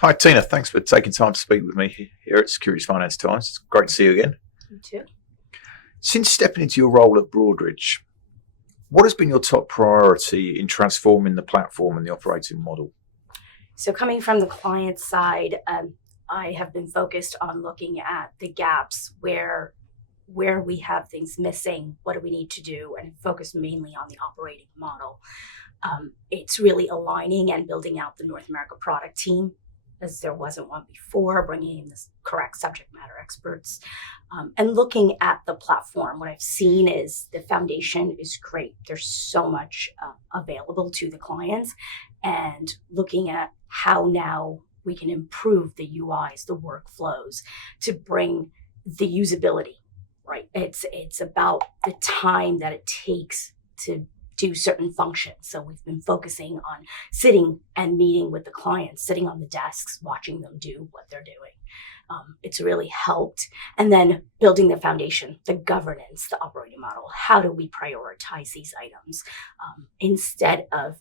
Hi, Tina. Thanks for taking time to speak with me here at Securities Finance Times. It's great to see you again. You too. Since stepping into your role at Broadridge, what has been your top priority in transforming the platform and the operating model? So coming from the client side, I have been focused on looking at the gaps where we have things missing, what do we need to do, and focus mainly on the operating model. It's really aligning and building out the North America product team, as there wasn't one before, bringing in the correct subject matter experts, and looking at the platform. What I've seen is the foundation is great. There's so much available to the clients, and looking at how now we can improve the UIs, the workflows to bring the usability, right? It's about the time that it takes to do certain functions. So we've been focusing on sitting and meeting with the clients, sitting on the desks, watching them do what they're doing. It's really helped. And then building the foundation, the governance, the operating model. How do we prioritize these items instead of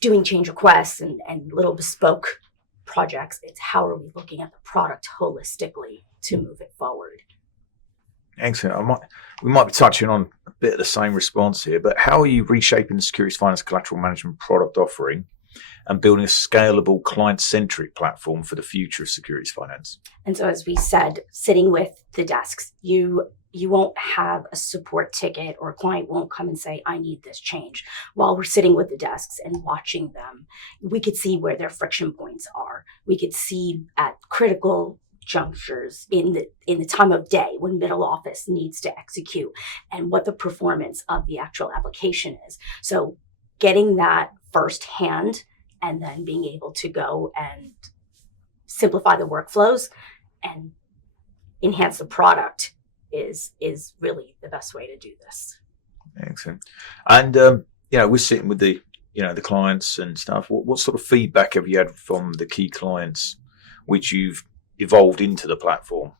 doing change requests and little bespoke projects? It's how are we looking at the product holistically to move it forward. Excellent. We might be touching on a bit of the same response here, but how are you reshaping the Securities Finance Collateral Management product offering and building a scalable, client-centric platform for the future of securities finance? And so, as we said, sitting with the desks, you won't have a support ticket, or a client won't come and say, I need this change. While we're sitting with the desks and watching them, we could see where their friction points are. We could see at critical junctures in the time of day when middle office needs to execute and what the performance of the actual application is. So getting that firsthand and then being able to go and simplify the workflows and enhance the product is really the best way to do this. Excellent. And we're sitting with the clients and stuff. What sort of feedback have you had from the key clients which you've evolved into the platform?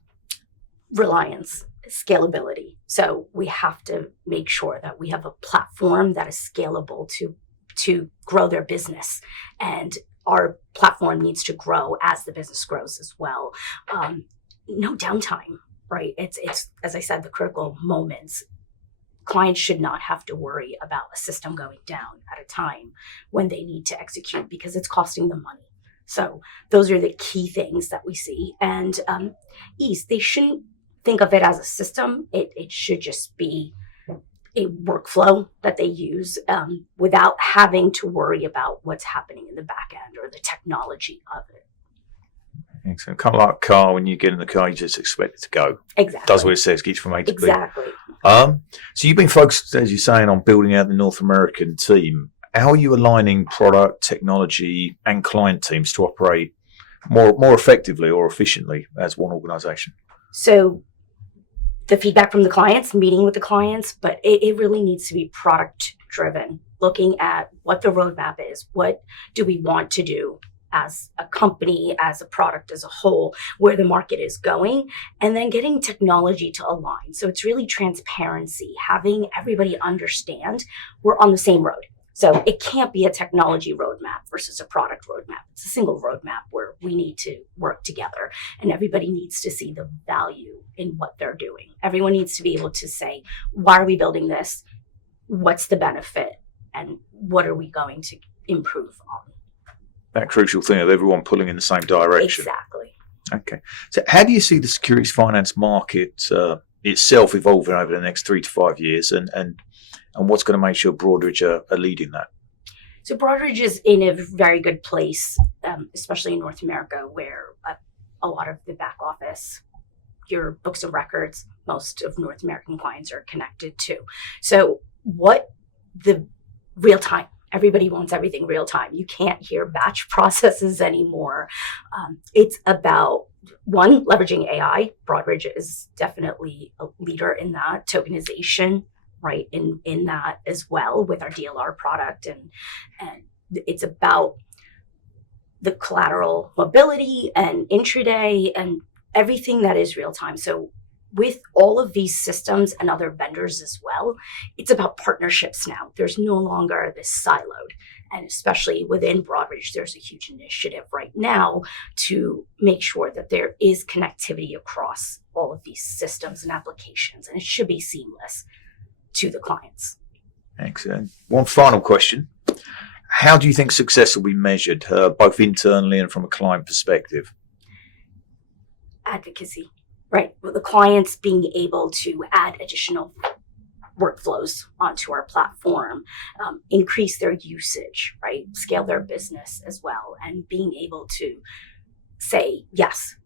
Reliance, scalability. So we have to make sure that we have a platform that is scalable to grow their business, and our platform needs to grow as the business grows as well. No downtime, right? It's as I said, the critical moments. Clients should not have to worry about a system going down at a time when they need to execute because it's costing them money. So those are the key things that we see. And ease, they shouldn't think of it as a system. It should just be a workflow that they use without having to worry about what's happening in the back end or the technology of it. Excellent. Kind of like a car, when you get in the car, you just expect it to go. Exactly. Does what it says, gets from A to B. Exactly. So you've been focused, as you're saying, on building out the North American team. How are you aligning product, technology, and client teams to operate more effectively or efficiently as one organization? So the feedback from the clients, meeting with the clients, but it really needs to be product driven, looking at what the roadmap is. What do we want to do as a company, as a product, as a whole, where the market is going, and then getting technology to align. So it's really transparency, having everybody understand we're on the same road. So it can't be a technology roadmap versus a product roadmap. It's a single roadmap where we need to work together, and everybody needs to see the value in what they're doing. Everyone needs to be able to say, why are we building this? What's the benefit? And what are we going to improve on? That crucial thing of everyone pulling in the same direction. Exactly. Okay. So how do you see the securities finance market itself evolving over the next 3 to 5 years, and what's going to make sure Broadridge are leading that? So Broadridge is in a very good place, especially in North America, where a lot of the back office, your books of records, most of North American clients are connected to. So what the real time, everybody wants everything real time. You can't hear batch processes anymore. It's about, one, leveraging AI. Broadridge is definitely a leader in that. Tokenization, right, in that as well with our DLR product. And it's about the collateral mobility and intraday and everything that is real time. So with all of these systems and other vendors as well, it's about partnerships now. There's no longer this siloed. And especially within Broadridge, there's a huge initiative right now to make sure that there is connectivity across all of these systems and applications, and it should be seamless to the clients. Excellent. One final question. How do you think success will be measured, both internally and from a client perspective? Advocacy, right? With the clients being able to add additional workflows onto our platform, increase their usage, right? Scale their business as well, and being able to say, yes,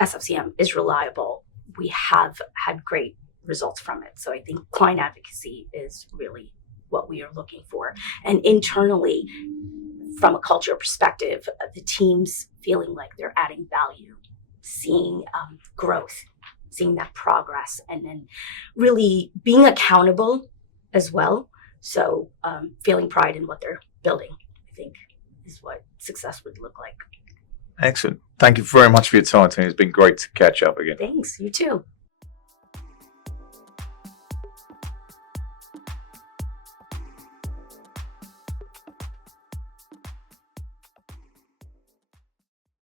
SFCM is reliable. We have had great results from it. So I think client advocacy is really what we are looking for. And internally, from a culture perspective, the teams feeling like they're adding value, seeing growth, seeing that progress, and then really being accountable as well. So feeling pride in what they're building, I think, is what success would look like. Excellent. Thank you very much for your time, Tina. It's been great to catch up again. Thanks. You too.